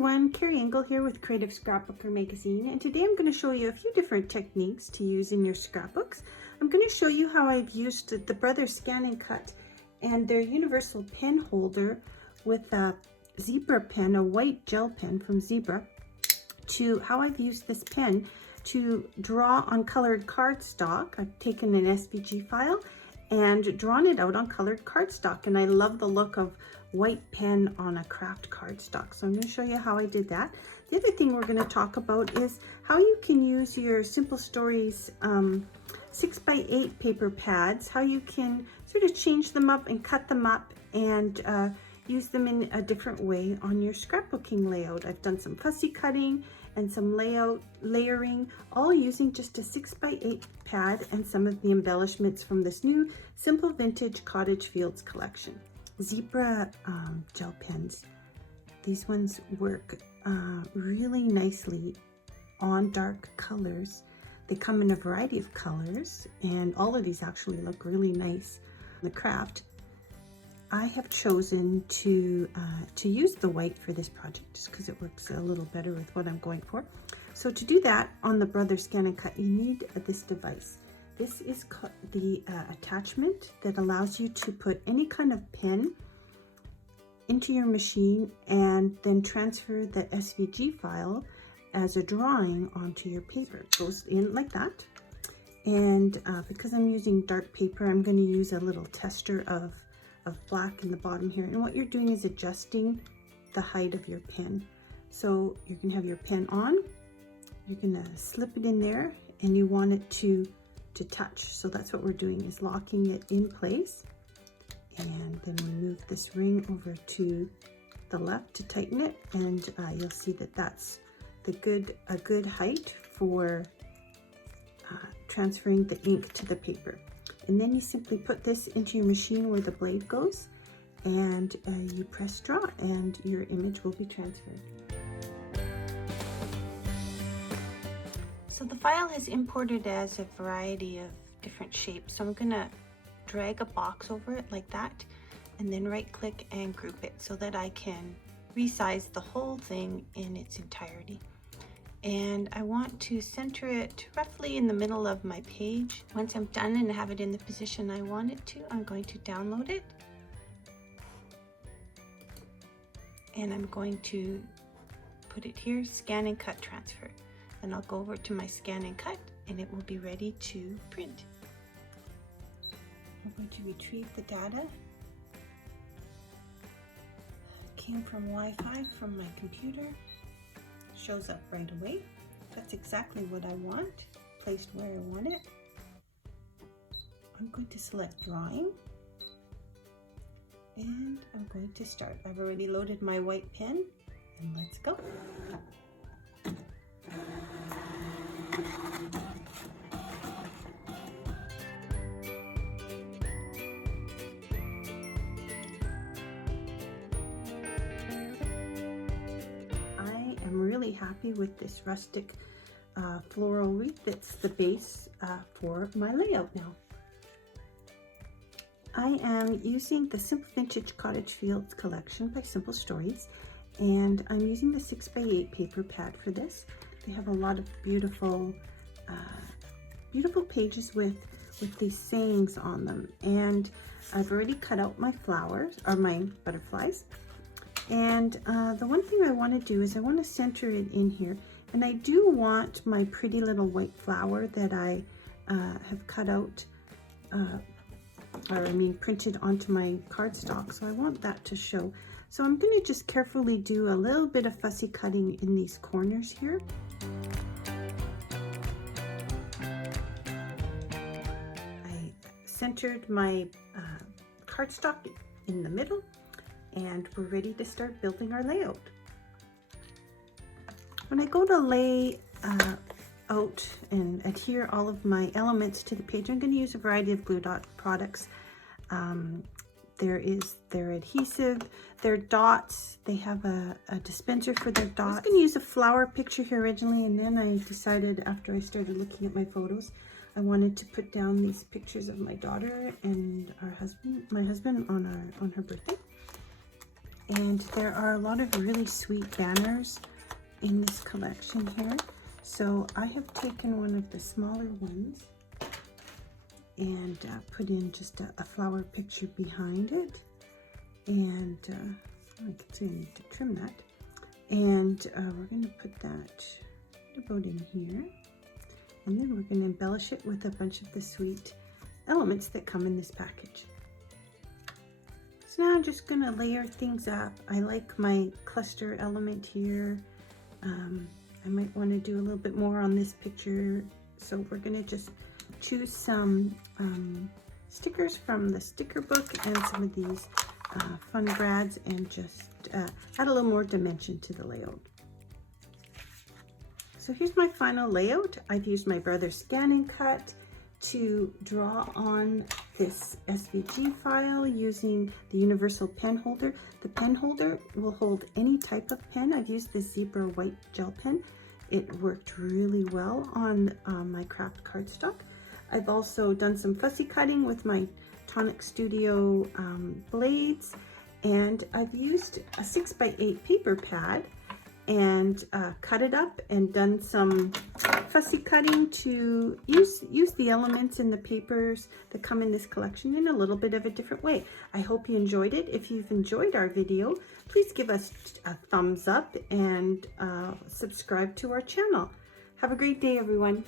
everyone, Carrie Engel here with Creative Scrapbooker magazine, and today I'm going to show you a few different techniques to use in your scrapbooks. I'm going to show you how I've used the Brother ScanNCut and their universal pen holder with a zebra pen, a white gel pen from Zebra, to how I've used this pen to draw on colored cardstock. I've taken an SVG file and drawn it out on colored cardstock, and I love the look of white pen on a Kraft cardstock. So I'm going to show you how I did that. The other thing we're going to talk about is how you can use your Simple Stories 6x8 paper pads, how you can sort of change them up and cut them up and use them in a different way on your scrapbooking layout. I've done some fussy cutting and some layering, all using just a 6x8 pad and some of the embellishments from this new Simple Vintage Cottage Fields collection. Zebra gel pens, these ones work really nicely on dark colors. They come in a variety of colors, and all of these actually look really nice. The Kraft, I have chosen to use the white for this project just because it works a little better with what I'm going for. So to do that on the Brother ScanNCut, you need this device. This is the attachment that allows you to put any kind of pen into your machine and then transfer the SVG file as a drawing onto your paper. It goes in like that. And because I'm using dark paper, I'm going to use a little tester of black in the bottom here. And what you're doing is adjusting the height of your pen. So you can have your pen on, you're going to slip it in there, and you want it to touch. So that's what we're doing, is locking it in place. And then we move this ring over to the left to tighten it, and you'll see that that's a good height for transferring the ink to the paper. And then you simply put this into your machine where the blade goes, and you press draw, and your image will be transferred. So the file is imported as a variety of different shapes. So I'm gonna drag a box over it like that, and then right click and group it so that I can resize the whole thing in its entirety. And I want to center it roughly in the middle of my page. Once I'm done and have it in the position I want it to, I'm going to download it. And I'm going to put it here, ScanNCut transfer. Then I'll go over to my ScanNCut and it will be ready to print. I'm going to retrieve the data. It came from Wi-Fi from my computer. Shows up right away. That's exactly what I want, placed where I want it. I'm going to select drawing, and I'm going to start. I've already loaded my white pen, and let's go. Really happy with this rustic floral wreath that's the base for my layout now. I am using the Simple Vintage Cottage Fields collection by Simple Stories, and I'm using the 6x8 paper pad for this. They have a lot of beautiful pages with these sayings on them, and I've already cut out my flowers, or my butterflies. And the one thing I want to do is I want to center it in here, and I do want my pretty little white flower that I have cut out, printed onto my cardstock, so I want that to show. So I'm going to just carefully do a little bit of fussy cutting in these corners here. I centered my cardstock in the middle, and we're ready to start building our layout. When I go to lay out and adhere all of my elements to the page, I'm going to use a variety of glue dot products. There is their adhesive, their dots. They have a dispenser for their dots. I was going to use a flower picture here originally, and then I decided after I started looking at my photos, I wanted to put down these pictures of my daughter and my husband on her birthday. And there are a lot of really sweet banners in this collection here. So I have taken one of the smaller ones and put in just a flower picture behind it. And I need to trim that. And we're going to put that about in here. And then we're going to embellish it with a bunch of the sweet elements that come in this package. So now I'm just going to layer things up. I like my cluster element here. I might want to do a little bit more on this picture. So we're going to just choose some stickers from the sticker book and some of these fun brads and just add a little more dimension to the layout. So here's my final layout. I've used my Brother ScanNCut to draw on this SVG file using the universal pen holder. The pen holder will hold any type of pen. I've used this zebra white gel pen. It worked really well on my Kraft cardstock. I've also done some fussy cutting with my Tonic Studio blades, and I've used a 6x8 paper pad and cut it up and done some fussy cutting to use the elements in the papers that come in this collection in a little bit of a different way. I hope you enjoyed it. If you've enjoyed our video, please give us a thumbs up and subscribe to our channel. Have a great day, everyone.